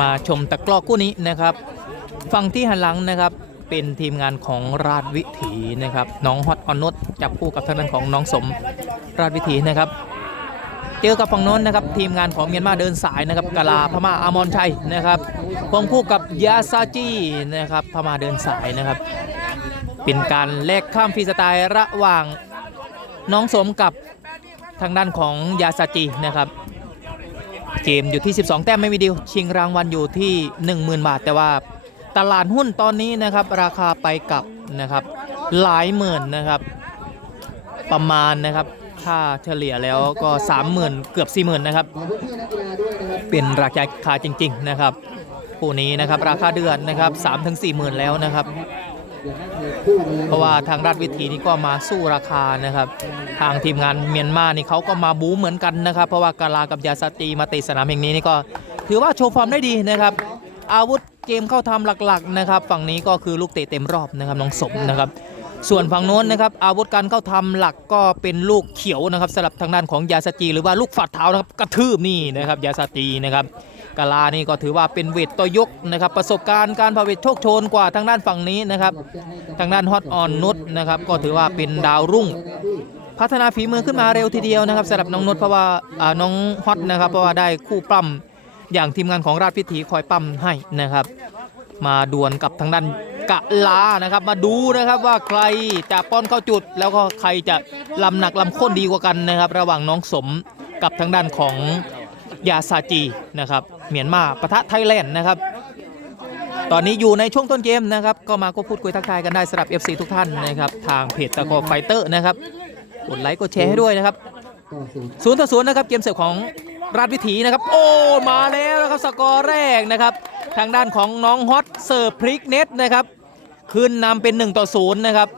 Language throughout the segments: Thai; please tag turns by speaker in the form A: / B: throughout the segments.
A: มาชมตะกร้อคู่นี้นะครับฝั่งที่หันหลังนะครับเป็นทีมงานของราชวิถีนะครับน้องฮอตออนนุชจับคู่กับทางด้านของน้องสมราชวิถีนะครับ เจอกับฝั่งโน้นนะครับทีมงานของเมียนมาเดินสายนะครับกาลาพม่าอามอนชัยนะครับควงคู่กับยาซาจีนะครับพม่าเดินสายนะครับ เป็นการแลกข้ามฟรีสไตล์ระหว่างน้องสมกับทางด้านของยาซาจีนะครับ เกมอยู่ที่ 12 แต้มไม่มีดีลชิงรางวัลอยู่ที่ 10,000 บาท แต่ว่าตลาดหุ้นตอนนี้นะครับราคาไปกลับนะครับหลายหมื่นนะครับประมาณนะครับค่าเฉลี่ยแล้วก็ 30,000 เกือบ 40,000นะครับเป็นราคาจริง ๆ นะครับคู่นี้นะครับราคาเดือนนะครับ3-4หมื่นแล้วนะครับ เพราะว่าทางราชวิถีนี่ก็มาสู้ราคานะครับ ทางทีมงานเมียนมานี่เขาก็มาบู๊เหมือนกันนะครับ เพราะว่ากาลากับยาสตีมาตีสนามแห่งนี้นี่ก็ถือว่าโชว์ฟอร์มได้ดีนะครับ อาวุธเกมเข้าทำหลักๆนะครับ ฝั่งนี้ก็คือลูกเตะเต็มรอบนะครับน้องสมนะครับ ส่วนฝั่งโน้นนะครับอาวุธการเข้าทำหลักก็เป็นลูกเขียวนะครับสำหรับทางด้านของยาสจีหรือว่าลูกฝัดเท้านะครับกระทืบนี่นะครับยาสจีนะครับ กาลานี่ก็ถือว่าเป็นเวทตัวยกนะครับ ประสบการณ์การพาเวทโชคโชนกว่าทางด้านฝั่งนี้นะครับ ทางด้านฮอตออนนุชนะครับก็ถือว่าเป็นดาวรุ่ง พัฒนาฝีมือขึ้นมาเร็วทีเดียวนะครับสำหรับน้องนุชเพราะว่าอ่าน้องฮอตนะครับเพราะว่าได้คู่ปล้ำอย่างทีมงานของราชพิธีคอยปั้มให้นะครับ มาดวลกับทางด้านกะลานะครับมาดูนะครับว่าใครจะป้อนเข้าจุด แล้วก็ใครจะลำหนักลำข้นดีกว่ากันนะครับ ระหว่างน้องสมกับทางด้านของยาซาจีนะครับเมียนมาปะทะไทยแลนด์นะครับ ตอนนี้อยู่ในช่วงต้นเกมนะครับ ก็มาก็พูดคุยทักทายกันได้สำหรับ FC ทุกท่านนะครับ ทางเพจตะกอไฟเตอร์นะครับ กดไลค์กดแชร์ให้ด้วยนะครับศูนย์ต่อศูนย์นะครับ เกมเสิร์ฟของราชวิถีนะครับ โอ้ มาแล้วนะครับสกอร์แรกนะครับ ทางด้านของน้องฮอตเสิร์ฟพลิกเน็ตนะครับขึ้นนำเป็น1ต่อ0นย์นะครับ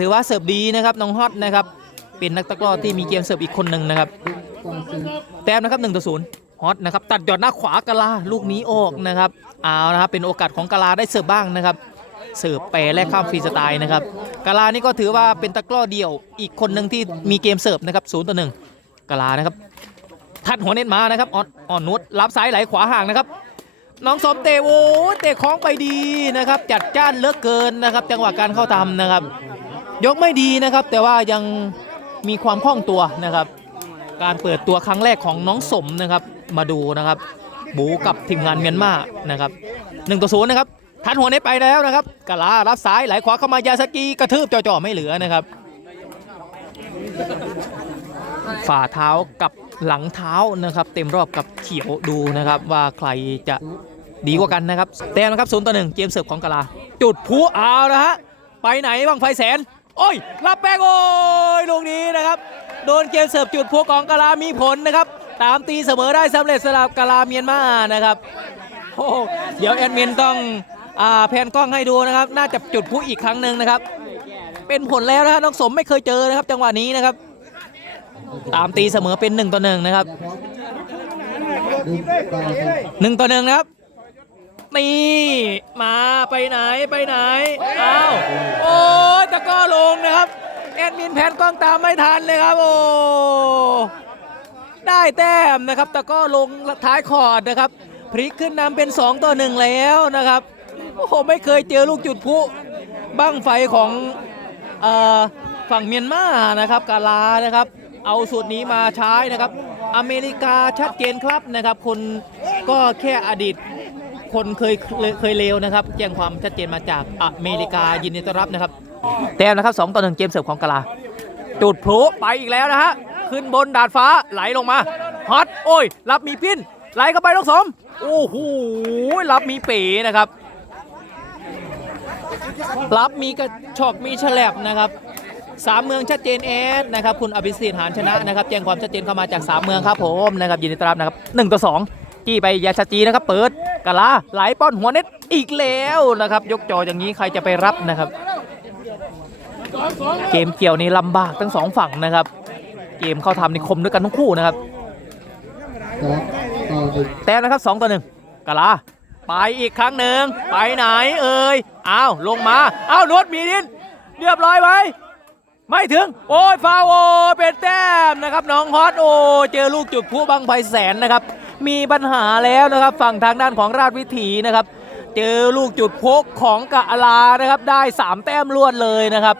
A: ถือว่าเสิร์ฟดีนะครับน้องฮอตนะครับเป็นนักตะกร้อที่มีเกมเสิร์ฟอีกคนหนึ่งนะครับ แต้มนะครับ1ต่อ0 ฮอตนะครับตัดหยอดหน้าขวากะลาลูกนี้ออกนะครับเอานะครับเป็นโอกาสของกะลาได้เสิร์ฟบ้างนะครับเสิร์ฟแปรแลกข้ามฟรีสไตล์นะครับกาลานี่ก็ถือว่าเป็นตะกร้อเดียวอีกคนหนึ่งที่มีเกมเสิร์ฟนะครับศูนย์ต่อหนึ่งกาลานะครับทัดหัวเน็ตมานะครับอ่อนอ่อนนุชรับซ้ายไหลขวาห่างนะครับ น้องสมเตโอเตะคล้องไปดีนะครับ จัดจ้านเลือกเกินนะครับ จังหวะการเข้าทำนะครับ ยกไม่ดีนะครับ แต่ว่ายังมีความคล่องตัวนะครับ การเปิดตัวครั้งแรกของน้องสมนะครับ มาดูนะครับ บูกับทีมงานเมียนมานะครับหนึ่งต่อศูนย์นะครับทันหัวเน็ตไปแล้วนะครับกะลารับซ้ายไหลขวาเข้ามายาสกีกระทืบจ่อๆไม่เหลือนะครับ ฝ่าเท้ากับหลังเท้านะครับ เต็มรอบกับเขียวดูนะครับ ว่าใครจะดีกว่ากันนะครับแต้มนะครับศูนย์ต่อหนึ่งเกมเสิร์ฟของกะลา จุดพูเอานะฮะไปไหนบ้างไฟแสน โอ้ยรับแป้งโอ้ยลูกนี้นะครับ โดนเกมเสิร์ฟจุดพวของกะลามีผลนะครับ ตามตีเสมอได้สำเร็จสำหรับกะลาเมียนมานะครับโอ้เดี๋ยวแอดมินต้องอ่าแพนกล้องให้ดูนะครับ น่าจะจุดพลุอีกครั้งหนึ่งนะครับ เป็นผลแล้วนะครับน้องสมไม่เคยเจอนะครับ จังหวะนี้นะครับ ตามตีเสมอเป็น1ต่อ1นะครับ1ต่อ1นะครับนี่มาไปไหนไปไหนอ้าวโอ้ตะก้อลงนะครับ แอดมินแพนกล้องตามไม่ทันเลยครับโอ้ ได้แต้มนะครับ แตะกร้อลงท้ายคอร์ดนะครับ พลิกขึ้นนำเป็น 2 ต่อ 1 แล้วนะครับ โอ้โห ไม่เคยเจอลูกจุดพลุบั้งไฟของอฝั่งเมียนมานะครับกาลานะครับ เอาสูตรนี้มาใช้นะครับ อเมริกาชัดเจนครับนะครับ คนก็แค่อดีตคนเคยเคยเลวนะครับแจ้งความชัดเจนมาจากอเมริกายินดีต้อนรับนะครับ แต้มนะครับ2ต่อ1เกมเสิร์ฟของกาลา จุดพลุไปอีกแล้วนะฮะ ขึ้นบนดาดฟ้าไหลลงมาฮอตโอ้ยรับมีพินไหลเข้าไปลูกสมโอ้โหรับมีเป๋นะครับ รับมีกระชอกมีฉลบนะครับสามเมืองชัดเจนเอสนะครับคุณอภิสิทธิ์หานชนะนะครับแจ้งความชัดเจนเข้ามาจากสามเมืองครับผมนะครับยินดีต้อนรับนะครับหนึ่งต่อสองจี้ไปยาชาจีนะครับ เปิดกะลาไหลป้อนหัวเน็ตอีกแล้วนะครับ ยกจออย่างนี้ใครจะไปรับนะครับ เกมเกี่ยวนี่ลำบากทั้งสองฝั่งนะครับ เกมเข้าทำนี่คมด้วยกันทั้งคู่นะครับแต้มนะครับ2ต่อ1กะลาไปอีกครั้งหนึ่งไปไหนเอ่ยอ้าวลงมาอ้าวนวดมีดิน เรียบร้อยไว้ไม่ถึง โอ้ยฟาวโอเป็นแต้มนะครับน้องฮอตโอเจอลูกจุดผู้บังไฟแสนนะครับ มีปัญหาแล้วนะครับฝั่งทางด้านของราชวิถีนะครับ เจอลูกจุดโพกของกะลานะครับได้ 3 แต้มรวดเลยนะครับ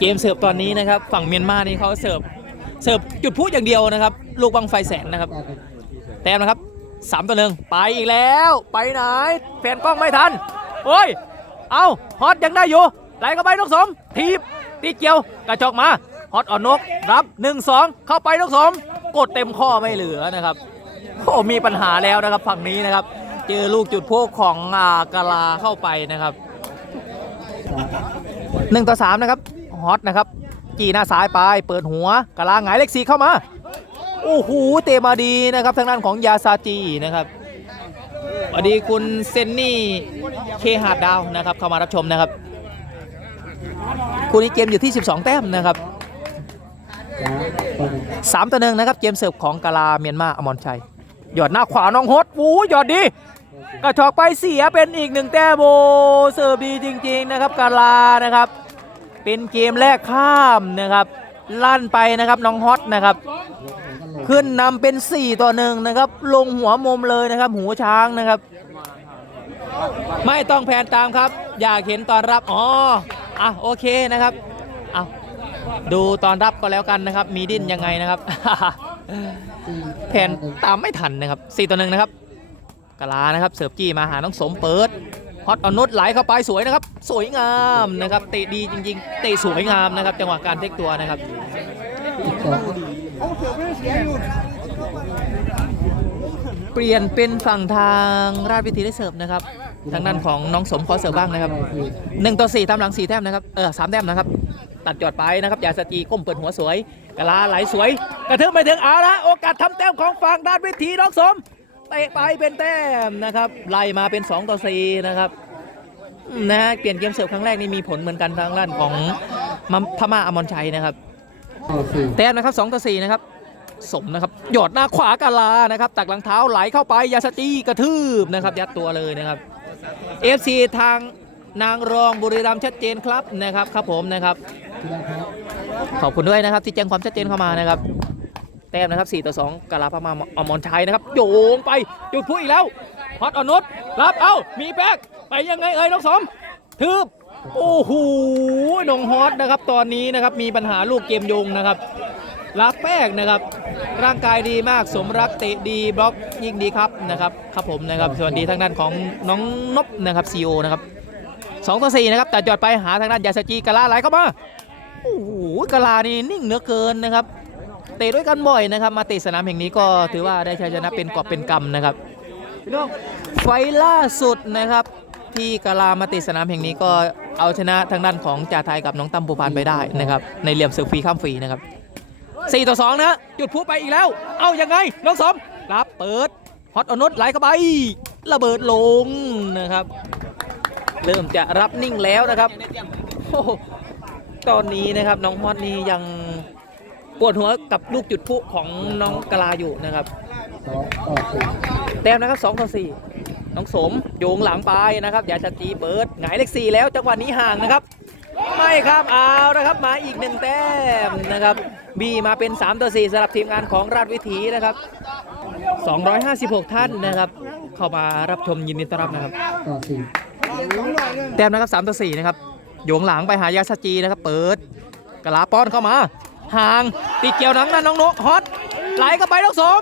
A: เกมเสิร์ฟตอนนี้นะครับ ฝั่งเมียนมานี่เขาเสิร์ฟเสิร์ฟจุดพลุอย่างเดียวนะครับ ลูกบังไฟแสนนะครับ แต้มนะครับสามต่อหนึ่งไปอีกแล้ว ไปไหนแผนกล้องไม่ทันโอ้ยเอาฮอตยังได้อยู่ไหลเข้าไปนกสมทีบตีเกียวกระจอกมาฮอตอ่อนนกรับ1 2เข้าไปนกสมกดเต็มข้อไม่เหลือนะครับโอ้มีปัญหาแล้วนะครับฝั่งนี้นะครับ เจอลูกจุดพลุของอากาลาเข้าไปนะครับหนึ่งต่อสามนะครับ ฮอตนะครับจีหน้าซ้ายไปเปิดหัวกาลาหงายเลขสีเข้ามาโอ้โหเตะมาดีนะครับทางด้านของยาซาจีนะครับสวัสดีคุณเซนนี่เคหาดดาวนะครับเข้ามารับชมนะครับคู่นี้เกมอยู่ที่ 12 แต้มนะครับ3ต่อหนึ่งนะครับเกมเสิร์ฟของกาลาเมียนมาอมรชัยหยอดหน้าขวาน้องฮดวูหยอดดีกระชอกไปเสียเป็นอีกหนึ่งแต้มโบเสิร์ฟดีจริง ๆ นะครับกาลานะครับ เป็นเกมแรกข้ามนะครับ ลั่นไปนะครับน้องฮอตนะครับ ขึ้นนำเป็น 4 ต่อหนึ่งนะครับ ลงหัวมุมเลยนะครับหูช้างนะครับ ไม่ต้องแผนตามครับ อยากเห็นตอนรับอ๋ออะโอเคนะครับเอาดูตอนรับก็แล้วกันนะครับ มีดิ้นยังไงนะครับ แผนตามไม่ทันนะครับ4ต่อหนึ่งนะครับกะลานะครับ เสิร์ฟจี้มาหาน้องสมเปิด อตอนุชไหลเข้าไปสวยนะครับ สวยงามนะครับเตะดีจริง ๆ เตะสวยงามนะครับ จังหวะการเทคตัวนะครับเปลี่ยนเป็นฝั่งทางราชวิธีได้เสิร์ฟนะครับ ทางด้านของน้องสมขอเสิร์ฟบ้างนะครับหนึ่งต่อสี่ตามหลังสี่แต้มนะครับเออสามแต้มนะครับ ตัดจอดไปนะครับยาสจีก้มเปิดหัวสวยกะลาไหลสวย กระทึบไปถึงเอาละโอกาสทำแต้มของฝั่งราชวิธีน้องสม เตะไปเป็นแต้มนะครับ ไล่มาเป็น 2 ต่อ4นะครับอืมนะฮะเปลี่ยนเกมเสิร์ฟครั้งแรกนี่มีผลเหมือนกันทางด้านของมัมพม่าอมรชัยนะครับแต้มนะครับ2ต่อ4นะครับสมนะครับหยอดหน้าขวากาลานะครับตักหลังเท้าไหลเข้าไปยาสตีกระทืบนะครับ ยัดตัวเลยนะครับ FC ทางนางรองบุรีรัมย์ชัดเจนครับนะครับครับผมนะครับ ขอบคุณด้วยนะครับที่แจ้งความชัดเจนเข้ามานะครับ แต้มนะครับ4ต่อ2กาลาพมาอมรชัยนะครับโยงไปจุดพุอีกแล้วฮอตอนุชรับเอ้ามีแป๊กไปยังไงเอ่ยน้องสมทืบโอ้โหน้องฮอตนะครับตอนนี้นะครับมีปัญหาลูกเกมโยงนะครับรักแป้งนะครับ ร่างกายดีมากสมรักเตะดีบล็อกยิงดีครับนะครับครับผมนะครับสวัสดีทางด้านของน้องนบนะครับซีโอนะครับสองต่อสี่นะครับแต่จอดไปหาทางด้านยาสจีกาลาไหลเข้ามาโอ้โหกาลานี่นิ่งเหลือเกินนะครับ เตะด้วยกันบ่อยนะครับ มาเตะสนามแห่งนี้ก็ถือว่าได้ชัยชนะเป็นกอบเป็นกำนะครับพี่น้องไฟล่าสุดนะครับ ที่กาลามาเตะสนามแห่งนี้ก็เอาชนะทางด้านของจ่าไทยกับน้องตั้มปูพานไปได้นะครับในเหลี่ยมเสือฟรีข้ามฟรีนะครับ4ต่อ2นะหยุดพูไปอีกแล้ว เอายังไงน้องสมรับเปิดฮอตอนุชไหลเข้าไประเบิดลงนะครับ เริ่มจะรับนิ่งแล้วนะครับโอ้ตอนนี้นะครับน้องฮอตนี่ยัง ปวดหัวกับลูกจุดพุของน้องกลาอยู่นะครับแต้มนะครับ2ต่อ4น้องสมโยงหลังไปนะครับอย่าจะจีเปิดหงายเลข4แล้วจังหวะนี้ห่างนะครับ ไม่ครับเอานะครับ มาอีกหนึ่งแต้มนะครับบีมาเป็น 3 ต่อ 4สำหรับทีมงานของราชวิถีนะครับ 256 ท่านนะครับ เข้ามารับชมยินดีต้อนรับนะครับแต้มนะครับ3ต่อ4นะครับโยงหลังไปหายาสจีนะครับ เปิดกะลาป้อนเข้ามา ห่าง ติดเกี่ยวหนังนั่นน้องโนฮอตไหลเข้าไปน้องสม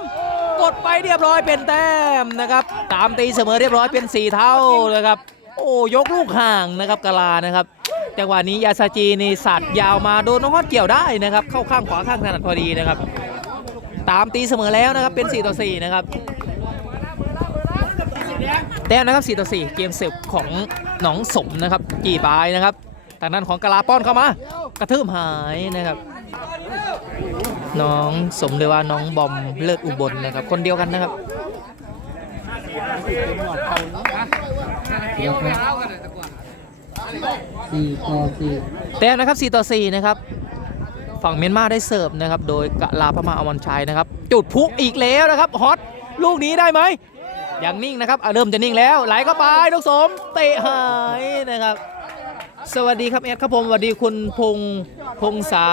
A: กดไปเรียบร้อยเป็นแต้มนะครับ ตามตีเสมอเรียบร้อยเป็น 4 เท่านะครับ โอ้ยกลูกห่างนะครับกะลานะครับจังหวะนี้ยาซาจีนี่สัตว์ยาวมาโดนน้องฮอตเกี่ยวได้นะครับ เข้าข้างขวาข้างถนัดพอดีนะครับ ตามตีเสมอแล้วนะครับเป็น 4 ต่อ 4 นะครับแต้มนะครับ 4 ต่อ 4 เกมเสิร์ฟของหนองสมนะครับจีบายนะครับทางด้านของกะลาป้อนเข้ามากระทืบหายนะครับ น้องสมหรือว่าน้องบอมเลิศอุบลนะครับ คนเดียวกันนะครับ
B: สี่ต่อสี่
A: แต้มนะครับ4ต่อ4นะครับ ฝั่งเมียนมาได้เสิร์ฟนะครับ โดยกะลาพม่าอมรชัยนะครับ จุดพุกอีกแล้วนะครับฮอตลูกนี้ได้ไหมยังนิ่งนะครับเริ่มจะนิ่งแล้วไหลเข้าไปน้องสมเตะหายนะครับ สวัสดีครับแอดครับผมสวัสดีคุณพงษ์ พงษา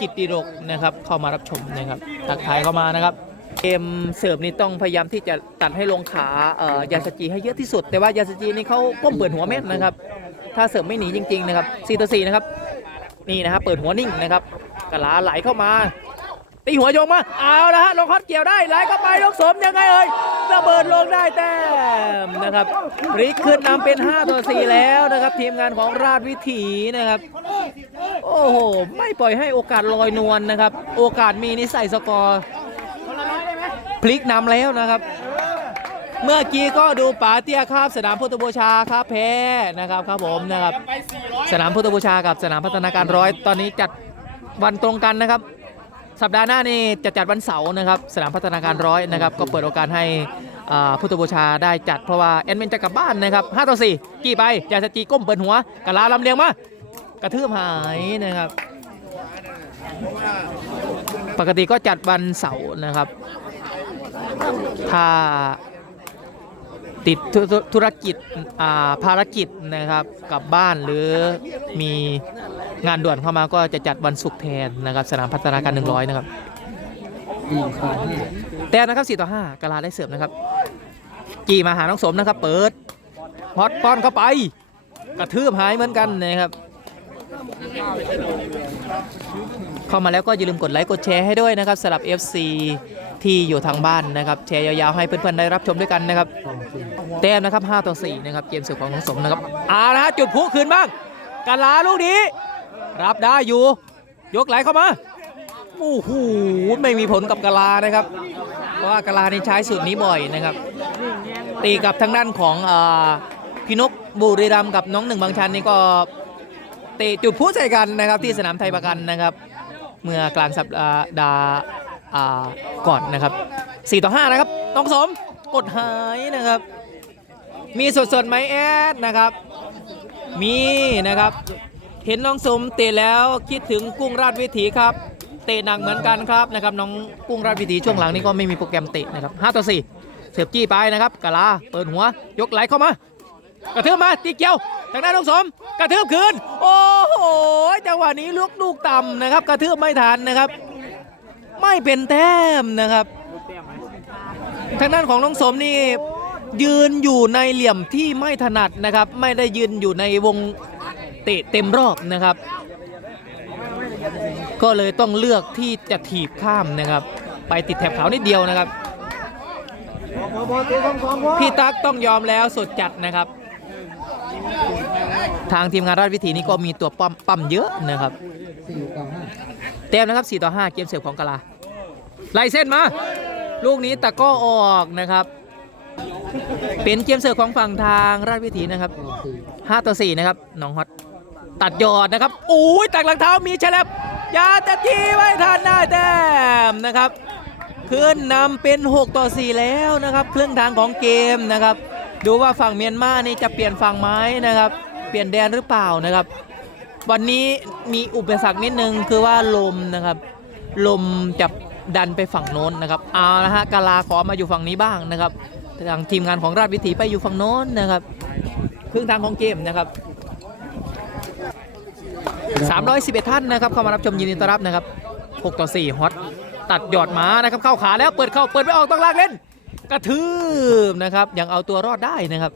A: กิตติรกนะครับ เข้ามารับชมนะครับทักทายเข้ามานะครับเกมเสิร์ฟนี่ต้องพยายามที่จะตัดให้ลงขาเอ่อยาสจีให้เยอะที่สุด แต่ว่ายาสจีนี่เขาก้มเปิดหัวแม่นนะครับ ถ้าเสิร์ฟไม่หนีจริงๆนะครับ4ต่อ4นะครับนี่นะครับเปิดหัวนิ่งนะครับกะลาไหลเข้ามาตีหัวโยงมาเอาละฮะลงฮอตเกี่ยวได้ไหลเข้าไปลูกสมยังไงเอ่ยระเบิดลงได้แต้มนะครับพลิกขึ้นนำเป็น 5 ต่อ 4 แล้วนะครับ ทีมงานของราชวิถีนะครับ โอ้โห ไม่ปล่อยให้โอกาสลอยนวลนะครับ โอกาสมีนี่ใส่สกอร์พลิกนำแล้วนะครับ เมื่อกี้ก็ดูป๋าเตี้ยครับ สนามพุทธบูชาครับแพ้นะครับครับผมนะครับ สนามพุทธบูชากับสนามพัฒนาการร้อยตอนนี้จัดวันตรงกันนะครับ สัปดาห์หน้านี่จะจัดวันเสาร์นะครับ สนามพัฒนาการร้อยนะครับ ก็เปิดโอกาสให้พุทธบูชาได้จัดเพราะว่าแอนเมนจะกลับบ้านนะครับ5ต่อ4กี่ไปยาสจีก้มเปิดหัวกะลาลำเลียงมา กระทืบหายนะครับ ปกติก็จัดวันเสาร์นะครับ ถ้าติดธุธุธุรกิจอ่าภารกิจนะครับกลับบ้านหรือมีงานด่วนเข้ามาก็จะจัดวันศุกร์แทนนะครับ สนามพัฒนาการ 100 นะครับแต่นะครับ 4 ต่อ 5กาลาได้เสิร์ฟนะครับ กี่มาหาน้องสมนะครับ เปิดฮอตป้อนเข้าไป กระทืบหายเหมือนกันนะครับ เข้ามาแล้วก็อย่าลืมกดไลค์กดแชร์ให้ด้วยนะครับสำหรับ FC ที่อยู่ทางบ้านนะครับแชร์ยาวๆให้เพื่อนๆได้รับชมด้วยกันนะครับ
B: ต่อสี่
A: แต้มนะครับ5ต่อ4นะครับเกมสิร์ฟของน้องสมนะครับเอาละฮะจุดพลุคืนบ้างกาลาลูกนี้ รับได้อยู่ ยกไหลเข้ามาโอ้โหไม่มีผลกับกาลานะครับ เพราะว่ากาลานี่ใช้สูตรนี้บ่อยนะครับ ตีกับทางด้านของอพี่นกบุรีรัมกับน้องหนึ่งบางชันนี่ก็ เตะจุดพลุใส่กันนะครับที่สนามไทยประกันนะครับ เมื่อกลางสัปดาห์ก่อนนะครับ 4 ต่อ 5 นะครับน้องสมกดหายนะครับ มีสดๆไหมแอดนะครับ มีนะครับ เห็นน้องสมเตะแล้วคิดถึงกุ้งราชวิถีครับ เตะหนักเหมือนกันครับนะครับน้องกุ้งราชวิถีช่วงหลังนี้ก็ไม่มีโปรแกรมเตะนะครับ5ต่อ4เสิร์ฟจี้ไปนะครับกะลาเปิดหัวยกไหลเข้ามา กระทืบมาตีเกียวทางด้านน้องสมกระทืบคืน โอ้โหจังหวะนี้ลูกลูกต่ำนะครับ กระทืบไม่ทันนะครับ ไม่เป็นแต้มนะครับ ทางด้านของน้องสมนี่ยืนอยู่ในเหลี่ยมที่ไม่ถนัดนะครับ ไม่ได้ยืนอยู่ในวงเตะเต็มรอบนะครับ ก็เลยต้องเลือกที่จะถีบข้ามนะครับ ไปติดแถบขาวนิดเดียวนะครับพี่ตั๊กต้องยอมแล้วสุดจัดนะครับ ทางทีมงานราชวิถีนี้ก็มีตัวปั้มปั้มเยอะนะครับ
B: สี่ต่อห้า
A: เต็มนะครับ 4 ต่อ 5 เกมเสิร์ฟของกาลาไล่เส้นมา ลูกนี้ตะก้อออกนะครับ เป็นเกมเสิร์ฟของฝั่งทางราชวิถีนะครับ
B: ต่อสี่
A: 5ต่อ 4 นะครับน้องฮอตตัดยอดนะครับโอ้ยตักหลังเท้ามีแฉลบยาจะทีไม่ทันได้แต้มนะครับขึ้นนำเป็น 6 ต่อ 4 แล้วนะครับครึ่งทางของเกมนะครับ ดูว่าฝั่งเมียนมานี่จะเปลี่ยนฝั่งไหมนะครับ เปลี่ยนแดนหรือเปล่านะครับ วันนี้มีอุปสรรคนิดนึงคือว่าลมนะครับ ลมจะดันไปฝั่งโน้นนะครับเอาละฮะกาลาขอมาอยู่ฝั่งนี้บ้างนะครับทางทีมงานของราชวิถีไปอยู่ฝั่งโน้นนะครับครึ่งทางของเกมนะครับ 311 ท่านนะครับเข้ามารับชมยินดีต้อนรับนะครับ 6 ต่อ 4 ฮอตตัดหยอดมานะครับเข้าขาแล้วเปิดเข้าเปิดไม่ออกต้องลากเล่น กระทืบนะครับยังเอาตัวรอดได้นะครับ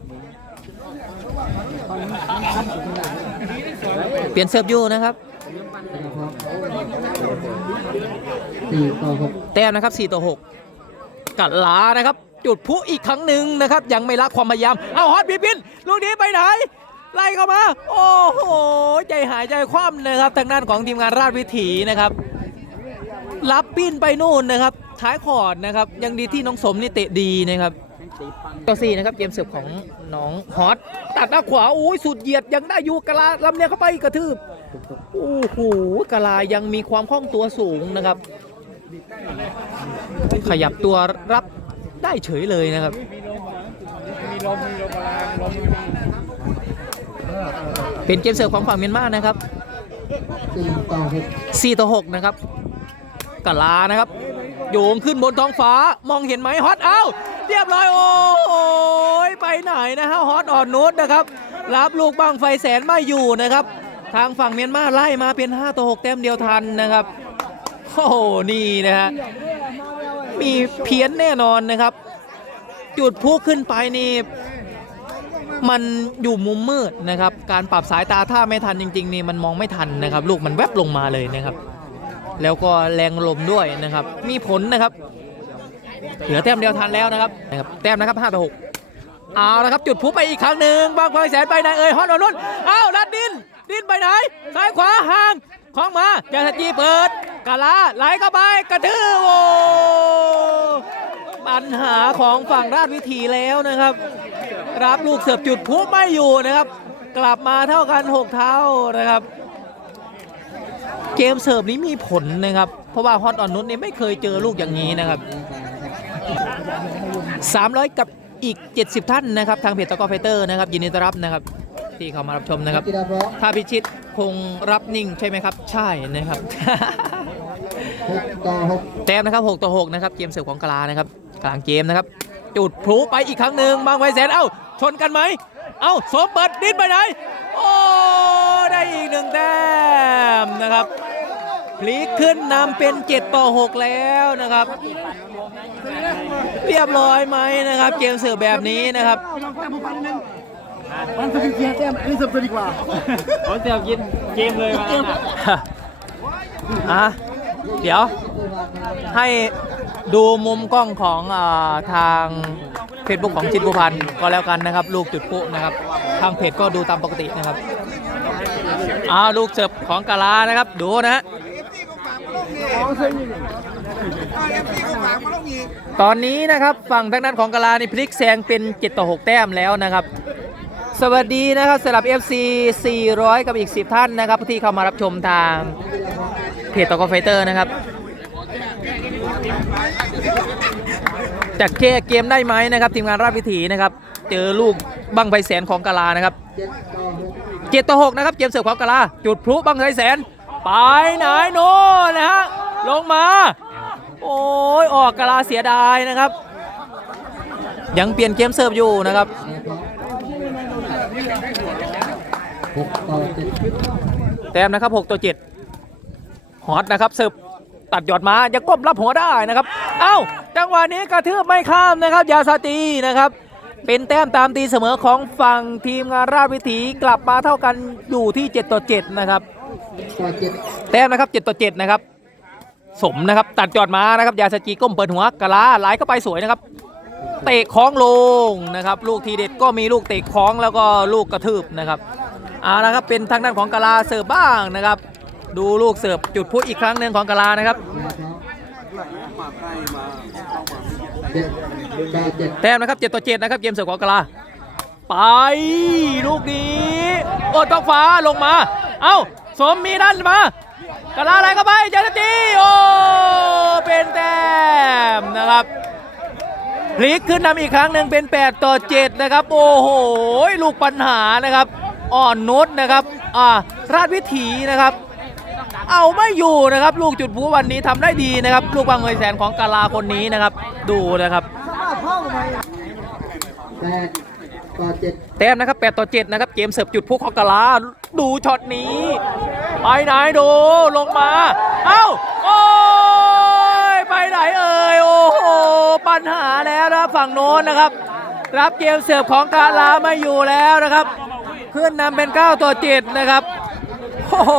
A: เปลี่ยนเสิร์ฟอยู่นะครับ
B: สี่ต่อหก
A: แต้มนะครับ4ต่อ6กัดลานะครับ จุดพลุอีกครั้งหนึ่งนะครับ ยังไม่ละความพยายาม เอาฮอตบิบินลูกนี้ไปไหน ไล่เข้ามา โอ้โห ใจหายใจคว่ำนะครับ ทางด้านของทีมงานราชวิถีนะครับ รับปิ้นไปนู่นนะครับท้ายขอดนะครับ ยังดีที่น้องสมนี่เตะดีนะครับ ต่อ4นะครับเกมเสิร์ฟของน้องฮอตตัดหน้าขวาโอ้ยสุดเหยียดยังได้อยู่กะลาลำเลียงเข้าไปกระทืบโอ้โหกะลายังมีความคล่องตัวสูงนะครับ ขยับตัวรับได้เฉยเลยนะครับเป็นเกมเสิร์ฟของฝั่งเมียนมานะครับ
B: สี่ต่อหก
A: 4ต่อ6นะครับกะลานะครับ โยงขึ้นบนท้องฟ้ามองเห็นไหมฮอตเอ้า เรียบร้อยโอ้โหไปไหนนะฮะฮอตอ่อนนุชนะครับ รับลูกบังไฟแสนไม่อยู่นะครับ ทางฝั่งเมียนมาไล่มาเป็น 5 ต่อ 6 แต้มเดียวทันนะครับ โอ้โหนี่นะฮะมีเพี้ยนแน่นอนนะครับ จุดพุขึ้นไปนี่มันอยู่มุมมืดนะครับ การปรับสายตาถ้าไม่ทันจริงๆนี่มันมองไม่ทันนะครับ ลูกมันแวบลงมาเลยนะครับ แล้วก็แรงลมด้วยนะครับ มีผลนะครับ เหลือแต้มเดียวทันแล้วนะครับนะครับแต้มนะครับ5ต่อ6เอาละครับจุดพลุไปอีกครั้งหนึ่งบางพลายแสนไปไหนเอ่ยฮอตอนุ่นเอาลัดดินดินไปไหนซ้ายขวาห่างของมาเจาสจีเปิดกาลาไหลเข้าไปกระทืบโอ้ปัญหาของฝั่งราชวิถีแล้วนะครับ รับลูกเสิร์ฟจุดพลุไม่อยู่นะครับ กลับมาเท่ากัน 6 เท่านะครับ เกมเสิร์ฟนี้มีผลนะครับ เพราะว่าฮอตออนนุชเนี่ยไม่เคยเจอลูกอย่างนี้นะครับ 300 กับอีก 70 ท่านนะครับ ทางเพจตะกอไฟเตอร์นะครับ ยินดีต้อนรับนะครับ ที่เข้ามารับชมนะครับ
B: กีฬาพร้อม
A: ถ้าพิชิตคงรับนิ่งใช่ไหมครับ ใช่นะครับ
B: หกต่อหก
A: แต้มนะครับ 6 ต่อ 6 นะครับ เกมเสิร์ฟของกลานะครับ กลางเกมนะครับ จุดพลุไปอีกครั้งหนึ่งบางไวแสนเอ้า ชนกันไหม เอ้าสมเปิดดิ้นไปไหน โอ้ ได้อีกหนึ่งแต้มนะครับพลิกขึ้นนำเป็น 7 ต่อ 6 แล้วนะครับ เรียบร้อยไหมนะครับ เกมเสิร์ฟแบบนี้นะครับ
C: มันคือเกียร์แต้มอันนี้เสิร์ฟดีกว่า
D: ผมเสียบกินเกมเลยมา
A: อะเดี๋ยวให้ดูมุมกล้องของอาทาง Facebook ของชิดบุพันธ์ก็แล้วกันนะครับ ลูกจุดพลุนะครับ ทางเพจก็ดูตามปกตินะครับอ้าวลูกเสิร์ฟของกาลานะครับ ดูนะฮะ ตอนนี้นะครับฝั่งทางด้านของกาลานี่พลิกแซงเป็น 7 ต่อ 6 แต้มแล้วนะครับ สวัสดีนะครับสำหรับ FC 400 กับอีก 10 ท่านนะครับ ที่เข้ามารับชมทางเพจตอกไฟเตอร์นะครับจะแก้เกมได้ไหมนะครับทีมงานราชวิถีนะครับเจอลูกบังไฟแสนของกาลานะครับ
B: เจ็ดต่อหก
A: นะครับเกมเสิร์ฟของกาลาจุดพลุบังไฟแสนไปไหนโน่นนะฮะลงมา โอ้ยออกกาลาเสียดายนะครับ ยังเปลี่ยนเกมเสิร์ฟอยู่นะครับ
B: หกต่อเจ็ด
A: แต้มนะครับ 6 ต่อ7ฮอตนะครับเสิร์ฟตัดหยอดมายังก้มรับหัวได้นะครับ เอ้า จังหวะนี้กระทืบไม่ข้ามนะครับ ยาซาตีนะครับ เป็นแต้มตามตีเสมอของฝั่งทีมงานราชวิถีกลับมาเท่ากันอยู่ที่ 7 ต่อ 7 นะครับ
B: ต่อเจ็ด
A: แต้มนะครับ 7 ต่อ 7 นะครับ สมนะครับ ตัดจอดมานะครับ ยาสจีก้มเปิดหัวกะลาไหลเข้าไปสวยนะครับ เตะคล้องลงนะครับ ลูกทีเด็ดก็มีลูกเตะคล้องแล้วก็ลูกกระทืบนะครับเอาละครับเป็นทางด้านของกะลาเสิร์ฟบ้างนะครับ ดูลูกเสิร์ฟจุดพุอีกครั้งหนึ่งของกะลานะครับ
B: เต่อเจ็ด
A: แต้มนะครับ7ต่อ7นะครับเกมเสิร์ฟของกะลาไปลูกนี้โอ้ต้องฟ้าลงมา เอ้าสมมีด้านมา กะลาอะไรเข้าไปเจาสจีโอ้เป็นแต้มนะครับพลิกขึ้นนำอีกครั้งหนึ่งเป็น 8 ต่อ 7 นะครับ โอ้โห ลูกปัญหานะครับ อ่อนนุชนะครับอ่าราชวิถีนะครับ เอาไม่อยู่นะครับ ลูกจุดพูวันนี้ทำได้ดีนะครับ ลูกบางเงยแสนของกาลาคนนี้นะครับ ดูนะครับ
B: ต่อเจ็ด
A: แต้มนะครับ8ต่อ7นะครับเกมเสิร์ฟจุดพุของกาลาดูช็อตนี้ ไปไหนดูลงมา เอ้าโอ้ยไปไหนเอ่ยโอ้โหปัญหาแล้วนะฝั่งโน้นนะครับ รับเกมเสิร์ฟของกาลาไม่อยู่แล้วนะครับ ขึ้นนำเป็น 9 ต่อ7นะครับโอ้โห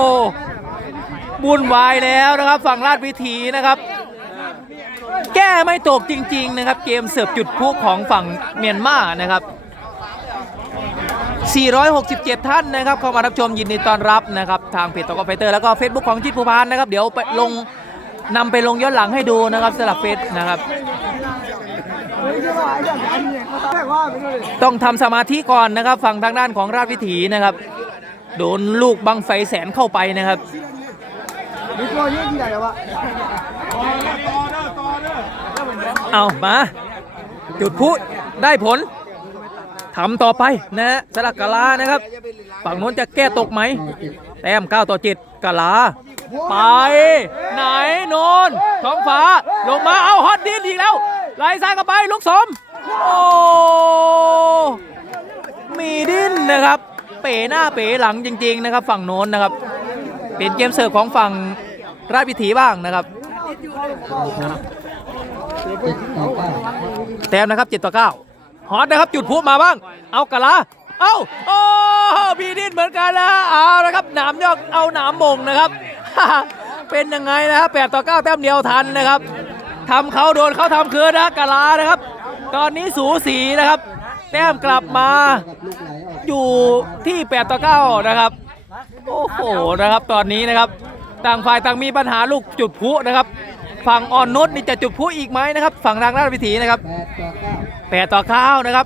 A: บุญวายแล้วนะครับ ฝั่งราชวิถีนะครับ แก้ไม่ตกจริง ๆ นะครับ เกมเสิร์ฟจุดพลุของฝั่งเมียนมานะครับ 467 ท่านนะครับ เข้ามารับชมยินดีต้อนรับนะครับ ทางเพจตอกไฟเตอร์แล้วก็ Facebook ของจิตภูพานนะครับ เดี๋ยวไปลงนำไปลงย้อนหลังให้ดูนะครับสลับเฟซนะครับ ต้องทำสมาธิก่อนนะครับ ฝั่งทางด้านของราชวิถีนะครับ โดนลูกบังไฟแสนเข้าไปนะครับเอามา จุดพุได้ผล ทำต่อไปนะฮะสลักกะลานะครับ ฝั่งโน้นจะแก้ตกไหม
B: ต่อเจ็ด
A: แต้ม9ต่อ7กะลา ไป ไหนโนนท้องฟ้าลงมาเอาฮอตดินอีกแล้วไล่ซ้ายเข้าไปลูกสมโอ้มีดิ้นนะครับ เป๋หน้าเป๋หลังจริง ๆ นะครับ ฝั่งโน้นนะครับ เป็นเกมเสิร์ฟของฝั่งราชวิถีบ้างนะครับแต้มนะครับ7ต่อ9 ฮอตนะครับจุดพลุมาบ้าง เอากะลาเอาโอ้บีดินเหมือนกันนะเอานะครับหนามยอกเอาหนามบ่งนะครับ เป็นยังไงนะครับ8ต่อ9แต้มเดียวทันนะครับทำเขาโดนเขาทำคืนนะกะลานะครับ ตอนนี้สูสีนะครับ แต้มกลับมา
B: อ
A: ยู่ที่8ต่อ9นะครับโอ้โหนะครับตอนนี้นะครับ ต่างฝ่ายต่างมีปัญหาลูกจุดพลุนะครับ ฝั่งอ่อนนุชนี่จะจุดพลุอีกไหมนะครับ ฝั่งทางราชวิถีนะครับ
B: แปดต่อเก้า
A: 8ต่อ9นะครับ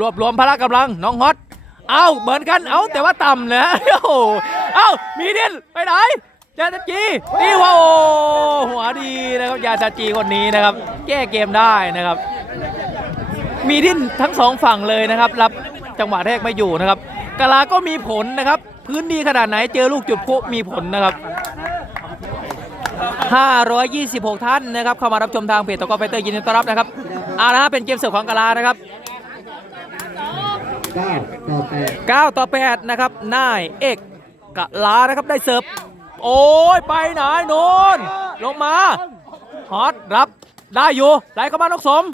A: รวบรวมพละกำลังน้องฮอต เอาเหมือนกัน เอาแต่ว่าต่ำนะโอ้โหเอามีเด่นไปไหนยาสจีตีว่าโอ้หัวดีนะครับยาสจีคนนี้นะครับ แก้เกมได้นะครับ มีดิ้นทั้งสองฝั่งเลยนะครับ รับจังหวะแรกไม่อยู่นะครับกาลาก็มีผลนะครับ พื้นดีขนาดไหนเจอลูกจุดพุมีผลนะครับ 526 ท่านนะครับเข้ามารับชมทางเพจตะกอไฟเตอร์ยินดีต้อนรับนะครับเอาละฮะเป็นเกมเสิร์ฟของกาลานะครับ
B: เก้าต่อแปด
A: 9 ต่อ 8 นะครับนายเอกกะลานะครับได้เสิร์ฟโอ้ยไปไหนโนนลงมาฮอตรับได้อยู่ไหลเข้ามานกสม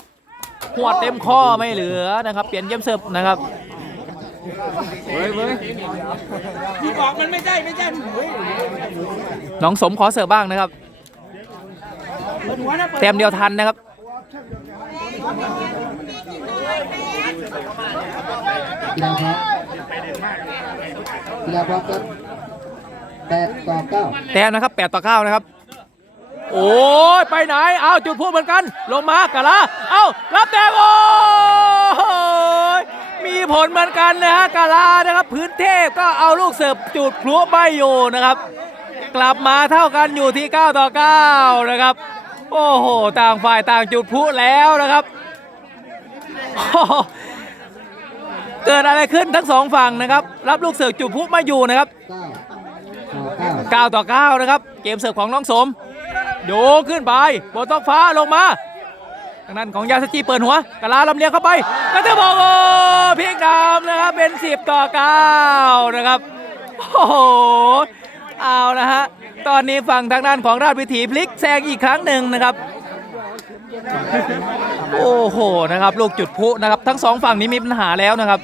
A: หัวดเต็มข้อไม่เหลือนะครับ เปลี่ยนเกมเสิร์ฟนะครับ
D: เฮ้ยเว้ย
A: น้องสมขอเสิร์ฟบ้างนะครับเต็มเดียวทันนะครับ
B: กีฬาพร้อมกีฬาพร้อมครับแปดต่อเก้า
A: แต้มนะครับ8ต่อ9นะครับโอ้ยไปไหน เอาจุดพูดเหมือนกัน ลงมากะละ เอารับแต้มโอ้ยมี ผลเหมือนกันนะฮะกะลานะครับพื้นเทพก็เอาลูกเสิร์ฟจุดพลุไม่อยู่นะครับ กลับมาเท่ากันอยู่ที่ 9 ต่อ 9 นะครับ โอ้โห ต่างฝ่ายต่างจุดพลุแล้วนะครับ เกิดอะไรขึ้นทั้งสองฝั่งนะครับ รับลูกเสิร์ฟจุดพลุไม่อยู่นะครับ
B: เก้าต่อเก้า
A: 9ต่อ 9 นะครับ เกมเสิร์ฟของน้องสม โยขึ้นไปบนท้องฟ้าลงมา ทางนั้นของยาสจีเปิดหัวกะลาลำเลียงเข้าไปกระเทือบอกโอ้พลิกดามนะครับเป็น 10 ต่อ 9 นะครับโอ้โหเอานะฮะตอนนี้ฝั่งทางด้านของราชวิถีพลิกแซงอีกครั้งหนึ่งนะครับโอ้โหนะครับลูกจุดพลุนะครับ ทั้งสองฝั่งนี้มีปัญหาแล้วนะครับ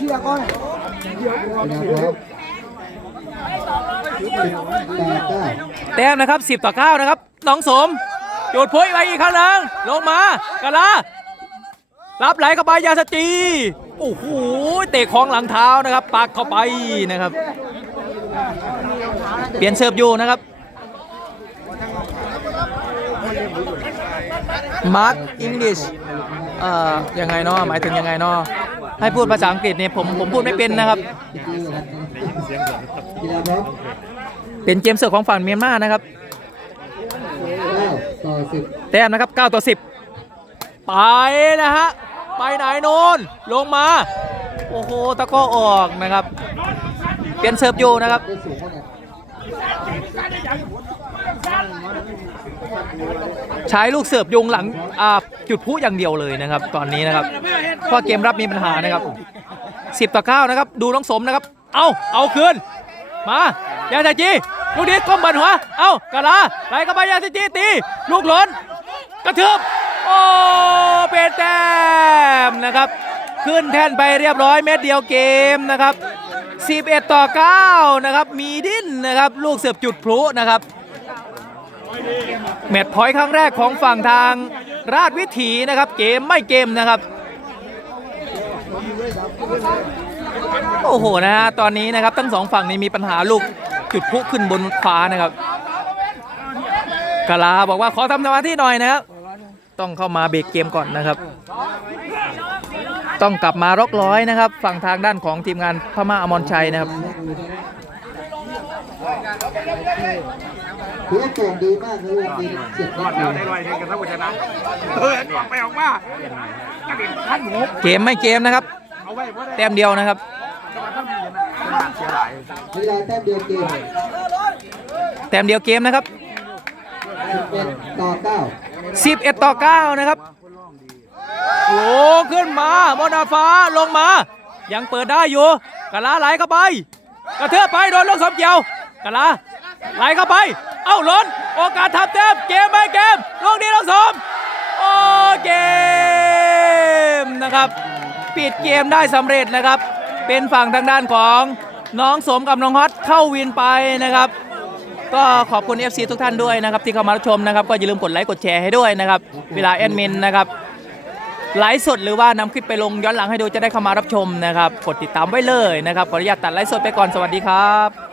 B: กีฬาพร้อมสิบต่อเก้า
A: แต้มนะครับ 10 ต่อ 9 นะครับน้องสม จุดพุ้ยไปอีกครั้งหนึ่งลงมากะลารับไหลเข้าไปยาสจีโอ้โหเตะของหลังเท้านะครับ ปักเข้าไปนะครับ เปลี่ยนเสิร์ฟอยู่นะครับ มาร์คอังกฤษเอ่อยังไงเนาะหมายถึงยังไงเนาะให้พูดภาษาอังกฤษเนี่ยผมผมพูดไม่เป็นนะครับ เป็นเกมเสิร์ฟของฝั่งเมียนมานะครับ
B: สิบ
A: แต้มนะครับ9ต่อ10 ไปนะฮะ ไปไหนโนนลงมา โอ้โห ตะก้อออกนะครับ เปลี่ยนเสิร์ฟอยู่นะครับ ใช้ลูกเสิร์ฟยุงหลังจุดพุอย่างเดียวเลยนะครับ ตอนนี้นะครับเพราะเกมรับมีปัญหานะครับ 10 ต่อ 9 นะครับ ดูน้องสมนะครับ เอาเอาคืน มายาเซจีลูกนี้ก้มบันหัว เอากะลาไหลเข้าไปยาเซจีตี ลูกหล่นกระทืบโอ้เป็นแต้มนะครับ ขึ้นแท่นไปเรียบร้อยเม็ดเดียวเกมนะครับ 11 ต่อ 9 นะครับ มีดิ้นนะครับ ลูกเสิร์ฟจุดพลุนะครับแมตช์พอยต์ครั้งแรกของฝั่งทางราชวิถีนะครับ เกมไม่เกมนะครับ โอ้โหนะฮะตอนนี้นะครับทั้งสองฝั่งนี้มีปัญหาลูกจุดพลุขึ้นบนฟ้านะครับกาลาบอกว่าขอทำสมาธิหน่อยนะครับต้องเข้ามาเบรกเกมก่อนนะครับ ต้องกลับมาร็อกร้อยนะครับ ฝั่งทางด้านของทีมงานพม่าอมรชัยนะครับ
B: ถือว่าโก่งดีมากนะลูกดีเสียบ
D: รอดแล้วได้ลอยเฮงกันทั้งหมดชนะเออออกไปออกมานักเรียนท่านหก
A: เกมไม่เกมนะครับ
D: เอาไว้เพราะได้
A: แต้มเดียวนะครับ
D: จังหวะท่านมีนะเสียหลาย
B: เวลาแต้มเดียวเกม
A: แต้มเดียวเกมนะครับ
B: สิบเอ็ดต่อเก้า
A: 11ต่อ9นะครับโอ้ขึ้นมาบนดาดฟ้าลงมา ยังเปิดได้อยู่กะลาไหลเข้าไปกระเทือบไปโดนลูกสมเกียวกะลาไหลเข้าไป เอ้าล้นโอกาสทำเต็มเกมไปเกมลูกนี้ลูกสมโอ้เกมนะครับ ปิดเกมได้สำเร็จนะครับ เป็นฝั่งทางด้านของน้องสมกับน้องฮอตเข้าวินไปนะครับ ก็ขอบคุณ FC ทุกท่านด้วยนะครับ ที่เข้ามารับชมนะครับ ก็อย่าลืมกดไลค์กดแชร์ให้ด้วยนะครับ เวลาแอดมินนะครับไลฟ์สดหรือว่านำคลิปไปลงย้อนหลังให้ดูจะได้เข้ามารับชมนะครับ กดติดตามไว้เลยนะครับขออนุญาตตัดไลฟ์สดไปก่อนสวัสดีครับ